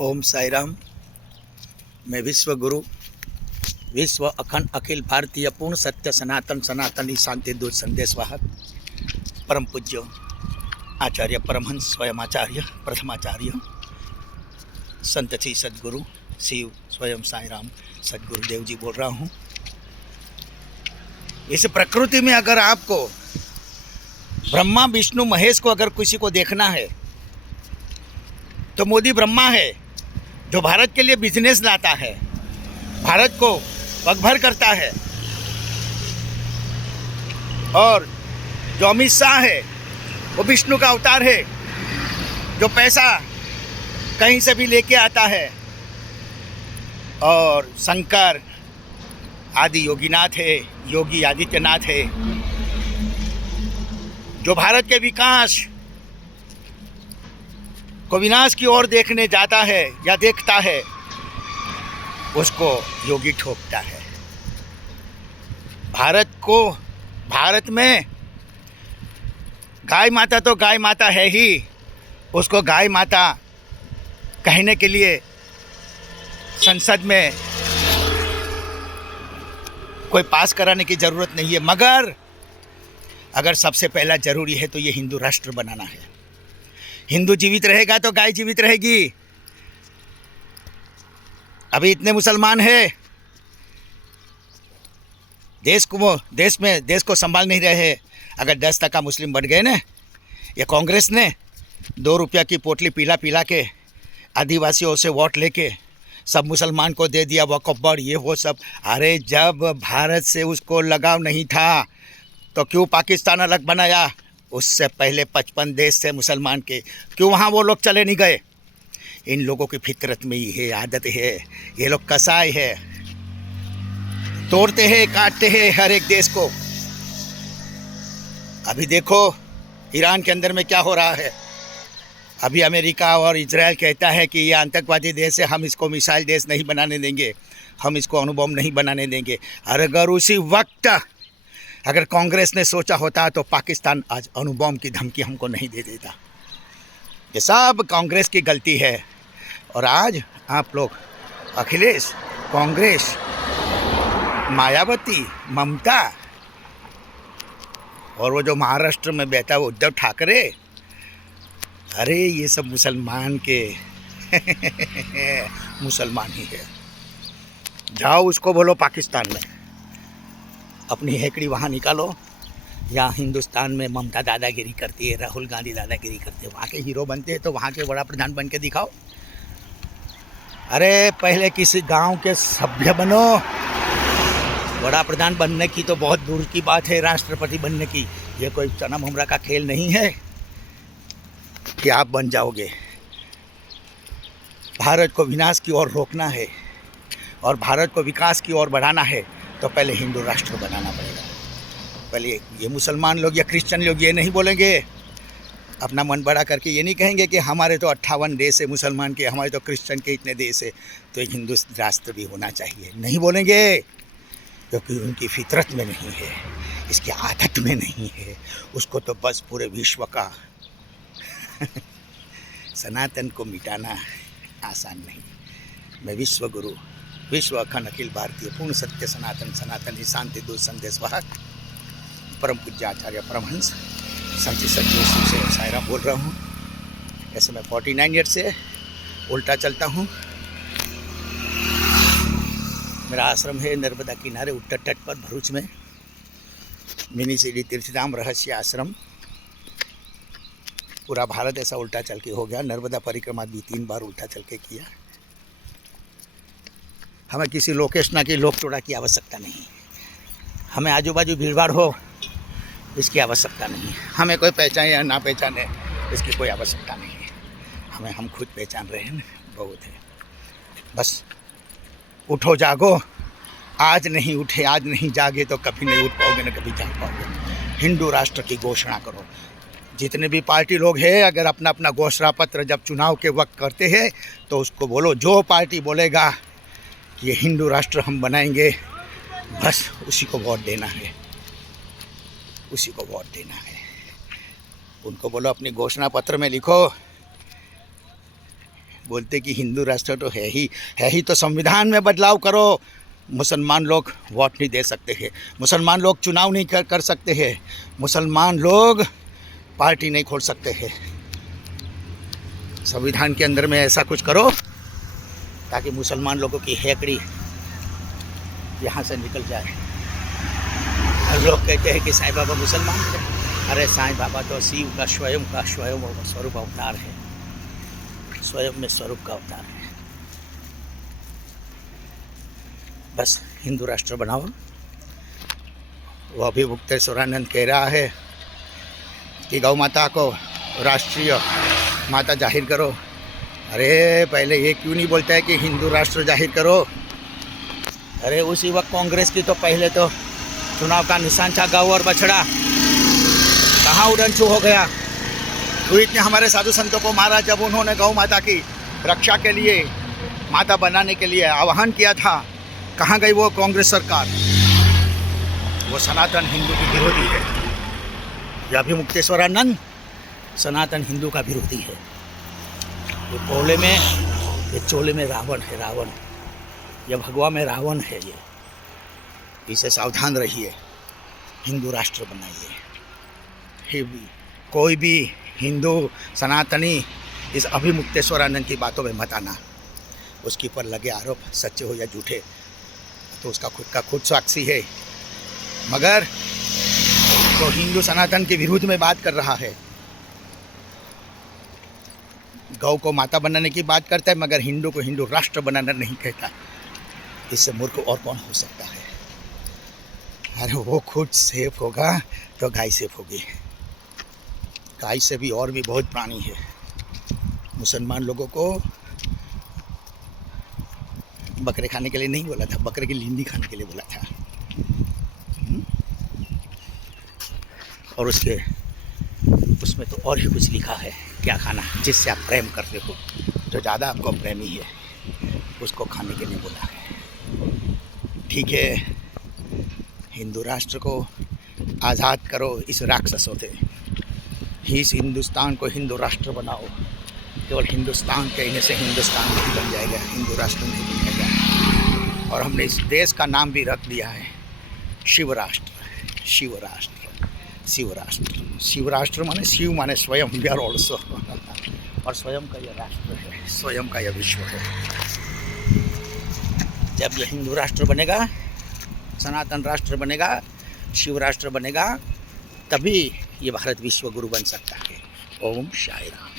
ओम साई राम। मैं विश्व गुरु, विश्व अखंड अखिल भारतीय पूर्ण सत्य सनातन सनातनी शांति दूत संदेश वाहक परम पूज्य आचार्य परमहंस स्वयं आचार्य प्रथमाचार्य संत श्री सदगुरु शिव स्वयं साई राम सदगुरुदेव जी बोल रहा हूँ। इस प्रकृति में अगर आपको ब्रह्मा विष्णु महेश को अगर किसी को देखना है तो मोदी ब्रह्मा है, जो भारत के लिए बिजनेस लाता है, भारत को पगभर करता है। और जो अमित शाह है वो विष्णु का अवतार है, जो पैसा कहीं से भी लेके आता है। और शंकर आदि योगीनाथ है, योगी आदित्यनाथ है, जो भारत के विकास को विनाश की ओर देखने जाता है या देखता है, उसको योगी ठोकता है। भारत में गाय माता तो गाय माता है ही, उसको गाय माता कहने के लिए संसद में कोई पास कराने की ज़रूरत नहीं है। मगर अगर सबसे पहला ज़रूरी है तो ये हिंदू राष्ट्र बनाना है। हिंदू जीवित रहेगा तो गाय जीवित रहेगी। अभी इतने मुसलमान हैं, देश को संभाल नहीं रहे हैं। अगर 10% मुस्लिम बन गए ना, ये कांग्रेस ने 2 रुपया की पोटली पिला के आदिवासियों से वोट लेके सब मुसलमान को दे दिया, वक़्फ़ बोर्ड ये वो सब। अरे जब भारत से उसको लगाव नहीं था तो क्यों पाकिस्तान अलग बनाया? उससे पहले 55 देश थे मुसलमान के, क्यों वहाँ वो लोग चले नहीं गए? इन लोगों की फितरत में ही है, आदत है। ये लोग कसाई है, तोड़ते हैं काटते हैं हर एक देश को। अभी देखो ईरान के अंदर में क्या हो रहा है। अभी अमेरिका और इजराइल कहता है कि ये आतंकवादी देश है, हम इसको मिसाइल देश नहीं बनाने देंगे, हम इसको अणुबम नहीं बनाने देंगे। और अगर उसी वक्त अगर कांग्रेस ने सोचा होता तो पाकिस्तान आज अणुबम की धमकी हमको नहीं दे देता। ये सब कांग्रेस की गलती है। और आज आप लोग अखिलेश, कांग्रेस, मायावती, ममता और वो जो महाराष्ट्र में बैठा वो उद्धव ठाकरे, अरे ये सब मुसलमान के मुसलमान ही है। जाओ उसको बोलो पाकिस्तान में अपनी हेकड़ी वहाँ निकालो। यहाँ हिंदुस्तान में ममता दादागिरी करती है, राहुल गांधी दादागिरी करते हैं, वहाँ के हीरो बनते हैं तो वहाँ के बड़ा प्रधान बन के दिखाओ। अरे पहले किसी गांव के सभ्य बनो। बड़ा प्रधान बनने की तो बहुत दूर की बात है, राष्ट्रपति बनने की। ये कोई चना भमरा का खेल नहीं है कि आप बन जाओगे। भारत को विनाश की ओर रोकना है और भारत को विकास की ओर बढ़ाना है तो पहले हिंदू राष्ट्र बनाना पड़ेगा। पहले ये मुसलमान लोग या क्रिश्चियन लोग ये नहीं बोलेंगे, अपना मन बड़ा करके ये नहीं कहेंगे कि हमारे तो 58 देश है मुसलमान के, हमारे तो क्रिश्चियन के इतने देश है, तो एक हिंदू राष्ट्र भी होना चाहिए। नहीं बोलेंगे क्योंकि उनकी फितरत में नहीं है, इसकी आदत में नहीं है। उसको तो बस पूरे विश्व का सनातन को मिटाना आसान नहीं। मैं विश्व गुरु, विश्व अखंड अखिल भारतीय पूर्ण सत्य सनातन सनातनी शांति दूत संदेश वाहक परम पूज्य आचार्य परमहंस संत सदगुरु से साई राम बोल रहा हूँ। ऐसे मैं 49 ईयर से उल्टा चलता हूँ। मेरा आश्रम है नर्मदा किनारे उत्तर तट पर भरूच में, मिनी सीडी तीर्थधाम रहस्य आश्रम। पूरा भारत ऐसा उल्टा चल के हो गया। नर्मदा परिक्रमा भी 3 बार उल्टा चल के किया। हमें किसी लोकेशना की लोक टोड़ा की आवश्यकता नहीं, हमें आजू बाजू भीड़ भाड़ हो इसकी आवश्यकता नहीं, हमें कोई पहचाने या ना पहचाने इसकी कोई आवश्यकता नहीं है। हमें हम खुद पहचान रहे हैं, बहुत है। बस उठो जागो, आज नहीं उठे आज नहीं जागे तो कभी नहीं उठ पाओगे ना कभी जाग पाओगे। हिंदू राष्ट्र की घोषणा करो। जितने भी पार्टी लोग हैं अगर अपना अपना घोषणा पत्र जब चुनाव के वक्त करते हैं तो उसको बोलो, जो पार्टी बोलेगा ये हिंदू राष्ट्र हम बनाएंगे, बस उसी को वोट देना है, उसी को वोट देना है। उनको बोलो अपनी घोषणा पत्र में लिखो बोलते कि हिंदू राष्ट्र तो है ही तो संविधान में बदलाव करो। मुसलमान लोग वोट नहीं दे सकते हैं, मुसलमान लोग चुनाव नहीं कर सकते हैं, मुसलमान लोग पार्टी नहीं खोल सकते हैं। संविधान के अंदर में ऐसा कुछ करो ताकि मुसलमान लोगों की हेकड़ी यहाँ से निकल जाए। हर लोग कहते हैं कि साईं बाबा मुसलमान थे। अरे साईं बाबा तो शिव का स्वयं स्वरूप अवतार है, स्वयं में स्वरूप का अवतार है। बस हिंदू राष्ट्र बनाओ। वो अभी मुक्तेश्वरानंद कह रहा है कि गौ माता को राष्ट्रीय माता जाहिर करो। अरे पहले ये क्यों नहीं बोलता है कि हिंदू राष्ट्र जाहिर करो? अरे उसी वक्त कांग्रेस की तो पहले तो चुनाव का निशान था गौ और बछड़ा, कहाँ उड़नछू हो गया। रोहित ने हमारे साधु संतों को मारा जब उन्होंने गौ माता की रक्षा के लिए, माता बनाने के लिए आह्वान किया था। कहाँ गई वो कांग्रेस सरकार? वो सनातन हिंदू की विरोधी है। यह अभी मुक्तेश्वरानंद सनातन हिंदू का विरोधी है। ये कोले में, ये चोले में रावण है, रावण। यह भगवा में रावण है। ये इसे सावधान रहिए, हिंदू राष्ट्र बनाइए। कोई भी हिंदू सनातनी इस अभी मुक्तेश्वरानंद की बातों में मत आना। उसके ऊपर लगे आरोप सच्चे हो या झूठे तो उसका खुद का खुद साक्षी है, मगर तो हिंदू सनातन के विरुद्ध में बात कर रहा है। गौ को माता बनाने की बात करता है, मगर हिंदू को हिंदू राष्ट्र बनाना नहीं कहता। इससे मूर्ख और कौन हो सकता है? अरे वो खुद सेफ होगा तो गाय सेफ होगी। गाय से भी और भी बहुत प्राणी है। मुसलमान लोगों को बकरे खाने के लिए नहीं बोला था, बकरे की लींडी खाने के लिए बोला था। और उसमें तो और ही कुछ लिखा है, क्या खाना जिससे आप प्रेम करते हो, जो ज़्यादा आपको प्रेमी है उसको खाने के लिए बोला है। ठीक है, हिंदू राष्ट्र को आज़ाद करो इस राक्षसों से। इस हिंदुस्तान को हिंदू राष्ट्र बनाओ। केवल हिंदुस्तान कहने से हिंदुस्तान नहीं बन जाएगा, हिंदू राष्ट्र नहीं बन जाएगा। और हमने इस देश का नाम भी रख दिया है शिव राष्ट्र। शिव राष्ट्र, शिव राष्ट्र, शिव राष्ट्र माने शिव माने स्वयं, वी आर ऑल्सो। और स्वयं का यह राष्ट्र है, स्वयं का यह विश्व है। जब यह हिंदू राष्ट्र बनेगा, सनातन राष्ट्र बनेगा, शिव राष्ट्र बनेगा, तभी ये भारत विश्व गुरु बन सकता है। ओम साई राम।